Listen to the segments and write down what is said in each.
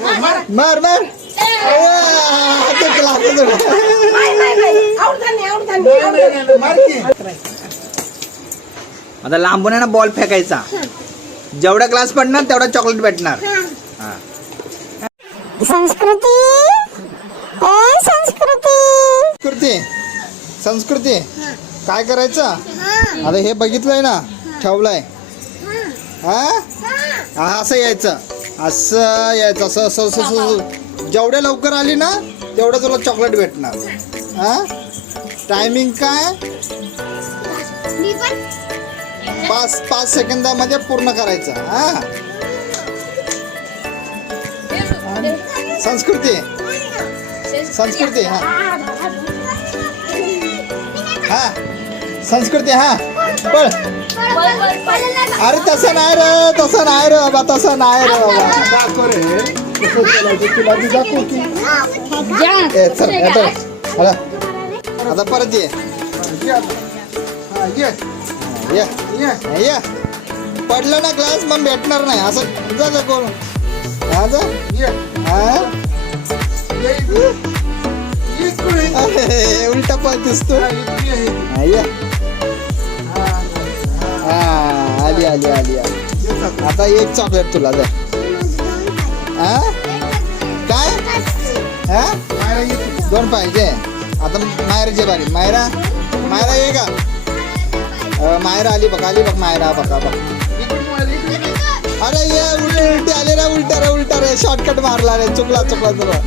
मार मार आता लांबून आहे ना बॉल फेकायचा, जेवढा ग्लास पडणार तेवढा चॉकलेट भेटणार. संस्कृती संस्कृती संस्कृती काय करायचं आता हे बघितलंय ना, ठेवलंय. हा असं यायचं, असं यायचं, असं असं असं असं. जेवढ्या लवकर आली ना तेवढं तुला चॉकलेट भेटणार. हा टायमिंग काय 5 सेकंदामध्ये पूर्ण करायचं. हा संस्कृती संस्कृती हा हा संस्कृती हा पळ. अरे तसं नाही रे, तसं नाही रे बाबा, तसं नाही रे बाबा. चल आता परत ये. पडलं ना ग्लास मग भेटणार नाही असं. जा करून उलटा पाय दिसतो. आली आली आली. आता एक चॉकलेट तुला जर काय 2 पाहिजे. आता मायराची बारी. मायरा मायरा ये का? मायरा आली बघ, आली बघ मायरा. बघा बघ. अरे ये उलटी आले रे, उलटा रे शॉर्टकट मारला रे. चुकला तुला.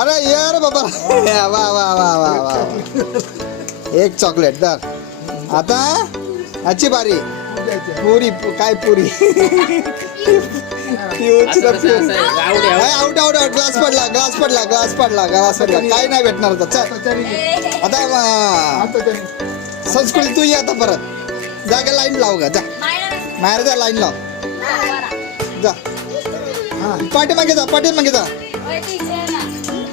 अरे यार बाबा वा वा वा वा वा. एक चॉकलेट दर. आता आजची बारी. पुरी काय पुरी आउट आउट आउट. ग्लास पडला. काय नाही भेटणार आता. चल आता संस्कृती तू ये आता परत. जागा लाईन लाव गा. जा मायरा जा, लाईन लाव जा. पाठीमागे जा.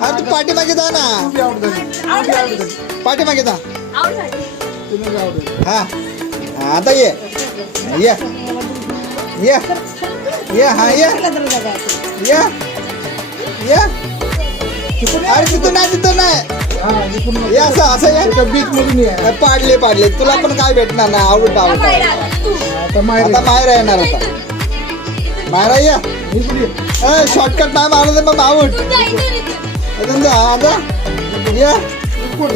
अरे तू पाठीमागे जा ना. पाठीमागे जा. हा आता ये. हा ये. अरे तिथं नाही. ये असं ये. पाडले तुला पण काय भेटणार ना. आउट. आता मायरा येणार. आता मायरा ये. शॉर्टकट नाही मारलं तर मग आउट. आता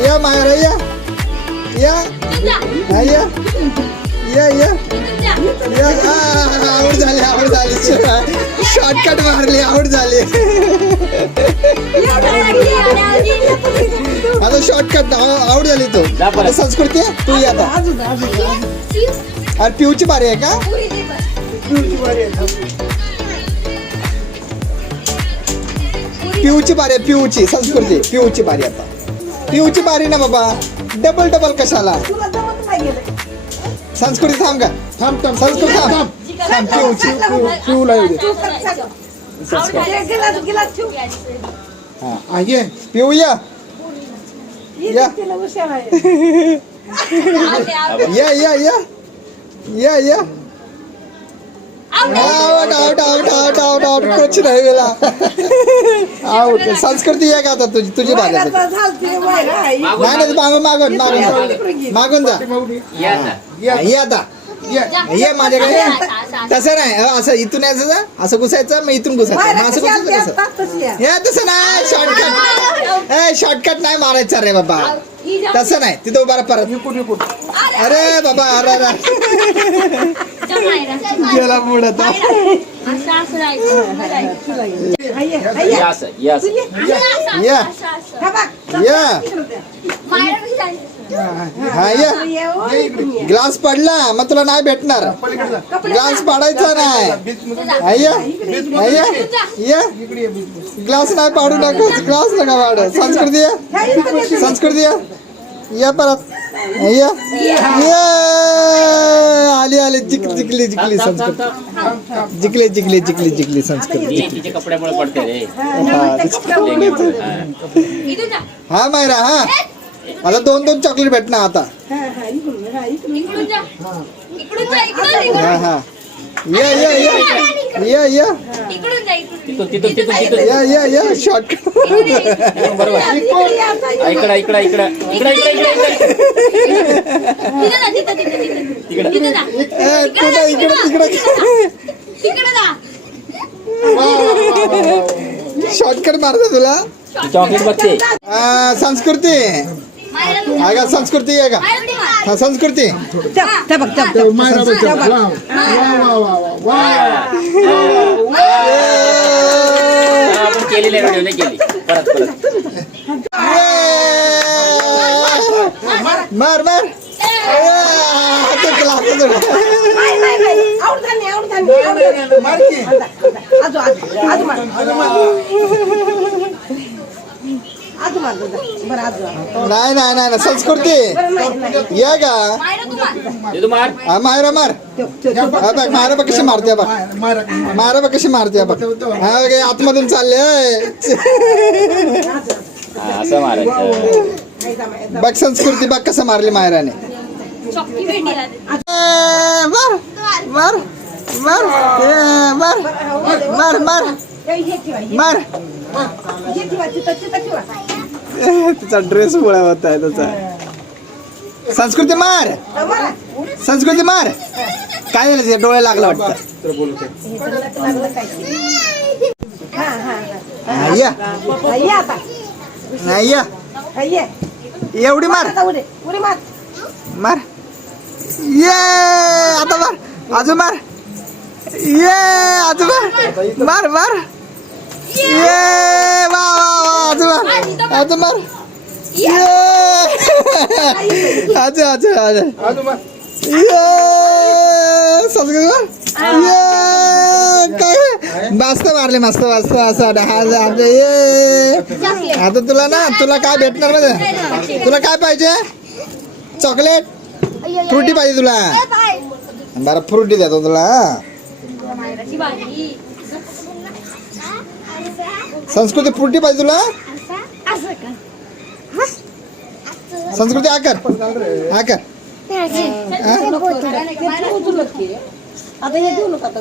ये मायरा ये. आउट झाली. शॉर्टकट मारली, आउट झाली. आता शॉर्टकट आउट झाली तू. आता संस्कृती तू ये आता. अरे पिऊची बारी आहे का? पिऊची बारी आहे. पिऊची संस्कृती पिऊची बारी. आता पिऊची बारी ना बाबा. डबल कशाला? संस्कृती थांब का. संस्कृती थांब. पिऊला येऊ दे. पिऊ या. आउट कुछ नाही वेळा. आउट. संस्कृती आहे का आता तुझी बारी. नाही मागून जा. ये आता ये माझ्याकडे. तसं नाही असं इथून यायचं, असं घुसायचं, मग इथून घुसायचं, असं घुसायचं. हे तसं नाही. शॉर्टकट नाही मारायचं रे बाबा. तसं नाही. तिथं उभा परत. अरे बाबा अरे गेला पुढे. ग्लास पडला मग तुला नाही भेटणार. ग्लास पाडायचा नाही. ग्लास नाही पाडू नको. ग्लास नका पाडू. संस्कृती या परत. आली जिंकली संस्कृती. जिंकली संस्कृती. कपड्यामुळे पडते रे. हा मायरा. हा आता 2 चॉकलेट भेटणार आता. इकडून जा. इकडून जा, इकडून, हा इकडून. हा या इकडून जा, इकडून. या शॉर्टकट इकडे जा, तिथं, तिथं जा. तिकडे जा. शॉर्टकट मारतो तुला चॉकलेट बघते संस्कृती मायरा तू. आहे का संस्कृती आहे का मायरा तू मार. हा संस्कृती आपण केलेली आहे व्हिडिओ नाही केली परत मार मार नाही नाही नाही संस्कृती या का मायरा तू मार. तू मार हा मायरा मार हा बघ मायरा बघ कशी मारते बघ मायरा बघ कशी मारते बघ हा बघ आतमधून चालले असं मारायचं बघ संस्कृती बघ कसं मारली मायराने चॉकी भेटीला दे. मार मार मार मार मार मार मार तिचा ड्रेस मुळा होत आहे त्याचा संस्कृती मार संस्कृती मार काय झालं तिच्या डोळे लागला वाटतं या या एवढी मार मार ये आता मार अजून मार ये अजून मार मार मार ये वा वा वा अजून मार अजून मार ये अजून अजून अजून ये संस्कृती मार ये काय मस्त मारले मस्त मस्त असं ये आता तुला ना तुला काय भेटणार मध्ये तुला काय पाहिजे चॉकलेट फ्रुटी पाहिजे तुला बरं फ्रुटी देतो तुला मायराची बाजी. संस्कृती फ्रुटी पाहिजे तुला असं का? संस्कृती आकर आकर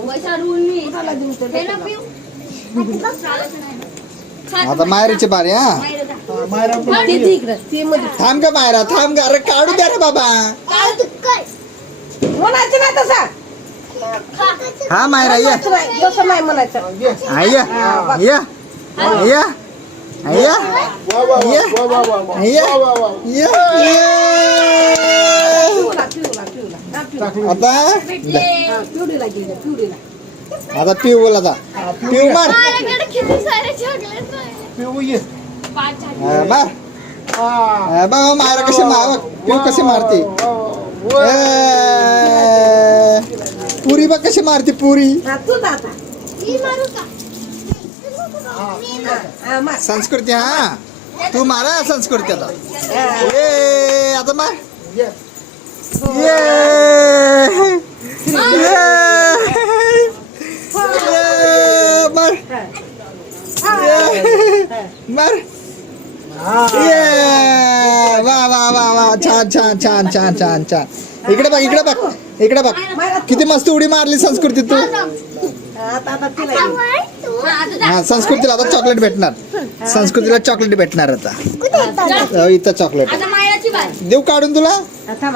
पैसा रुळून मी. हे ना पिऊ. आता मायरीची बारी हा मायरा जा. थांब का मायरा थांब का अरे काढू द्या रे बाबा हा मायरा ये या या या या आता आता पिऊ बोल आता पिऊ मार माझ्याकडे किती सारे चॉकलेट आहे. पाच झाले. मार बाबा मायरा कशी मार पिऊ कशी मारते पुरी बघ कशी मारते पुरी मी मारू का? संस्कृती हा तू मारा संस्कृती आता ये आता मार ये मार मार ये वा वा वा वा छान छान छान छान छान छान इकडे बघ इकडे बघ इकडे बघ किती मस्त उडी मारली संस्कृती तू हा संस्कृतीला आता चॉकलेट भेटणार संस्कृतीला चॉकलेट भेटणार आता इथं चॉकलेट आता मायराची बाजी. देऊ काढून तुला जा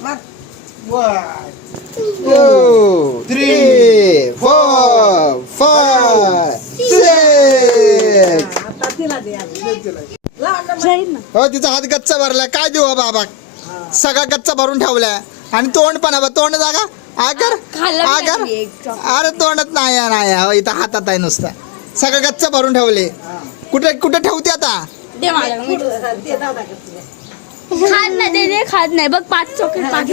Myra. Two, three, four, five, six. हो तिचा हात गच्चा भरला काय देऊ बाबा सगळा गच्चा भरून ठेवलाय आणि तोंड पण आहे, तोंड जागा आकर आकर अरे तोंडच नाही नाही हो इथं हातात आहे नुसता सगळं गच्चा भरून ठेवले कुठे कुठे ठेवते आता दे मला खात नाही दे खात नाही बघ 5 चॉकलेट पाच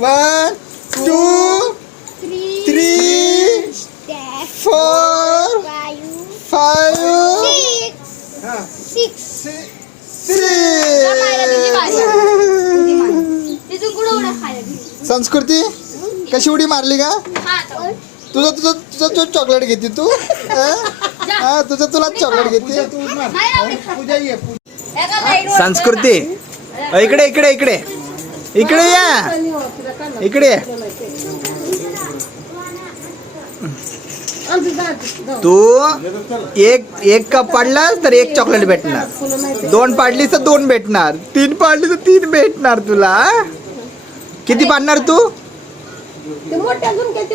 one two three four five तिथून कुठं उड्या खायला गेली? संस्कृती कशी उडी मारली का खा आता. तुझं तुझं तुझं तुझं चॉकलेट घेते तू तुझं तुलाच चॉकलेट घेते संस्कृती इकडे इकडे इकडे इकडे या इकडे तू एक कप पाडलास तर एक चॉकलेट भेटणार, 2 पाडलीस तर 2 भेटणार, 3 पाडली तर 3 भेटणार तुला. किती पाडणार तू?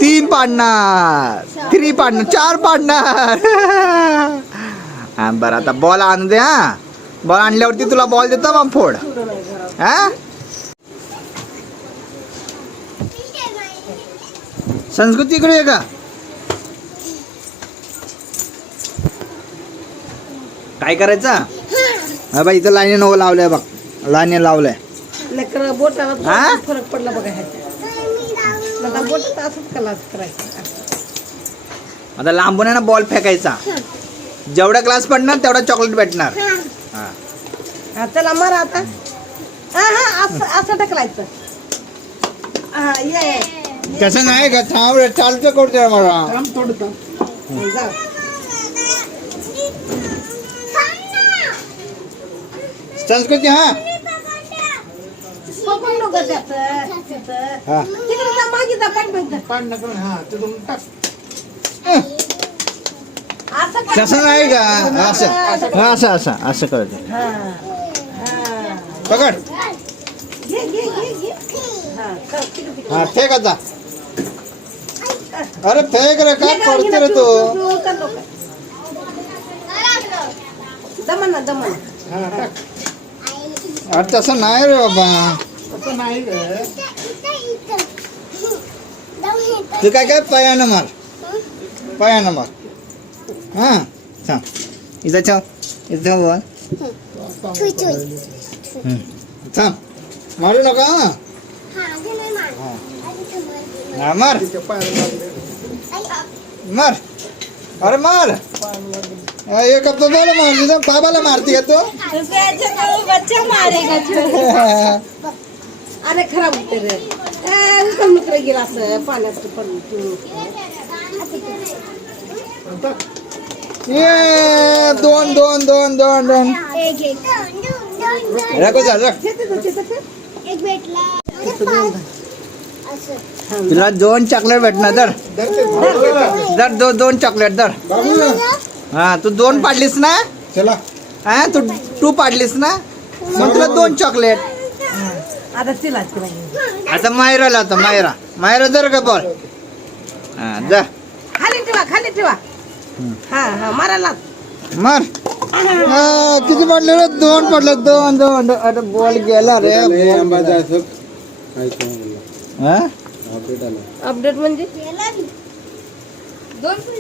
3 पाडणार, 3 पाडणार, 4 पाडणार. हा बरं आता बॉल आणू दे. हा बॉल आणल्यावरती तुला बॉल देतो मग फोड. हा संस्कृती इकडे आहे का? काय करायचं? हा बाई इथं लाईन नवं लावलंय बघ, लाईन लावलंय. बोटाला फरक पडला बघा बोटात असंच क्लास करायचं. आता लांबून आहे ना बॉल फेकायचा, जेवढा क्लास पडणार तेवढा चॉकलेट भेटणार. हा हा चला मारा आता. हा हा असं ढकलायचं. हा ये तसं नाही का? थांब रे, चालतं करते मला. जा. संस्कृती हा पकडून नको त्याचं. हा तिकडे जा, मागे जा, पाठ बंद. असं कर. तसं नाही का? असं असं असं असं करते. हा हा पकड. घे घे घे घे. हा चल, तिकडे हा फेक आता. अरे फेक रे, काय करते रे तू? दमन दमन. अरे तसं नाही रे बाबा. तू काय काय पायानं मार, पायानं मार. हा छान. इथं छान, इथं बोल. थांब, मारू नका. हा मार मार. अरे मार. एक हप्ता बोला मार, बाबाला मारती का तू? बच्चा मारेगा. अरे खराब होते रे. मित्र गेला असं पाण्यात पडून तू. ये 2 2 2 2 2. रखो जा रख. तुला 2 चॉकलेट भेटणार. दर दर 2 चॉकलेट दर. हा तू 2 पाडलीस ना? चला. हा तू 2 पाडलीस ना, मग तुला 2 चॉकलेट. आता तिला आता मायराला, आता मायरा दर का बॉल. हा जा खाली ठेवा. हा हा मारायला मार. किती पडले रे? 2 पडले. 2 अरे बॉल गेला रे. अपडेट म्हणजे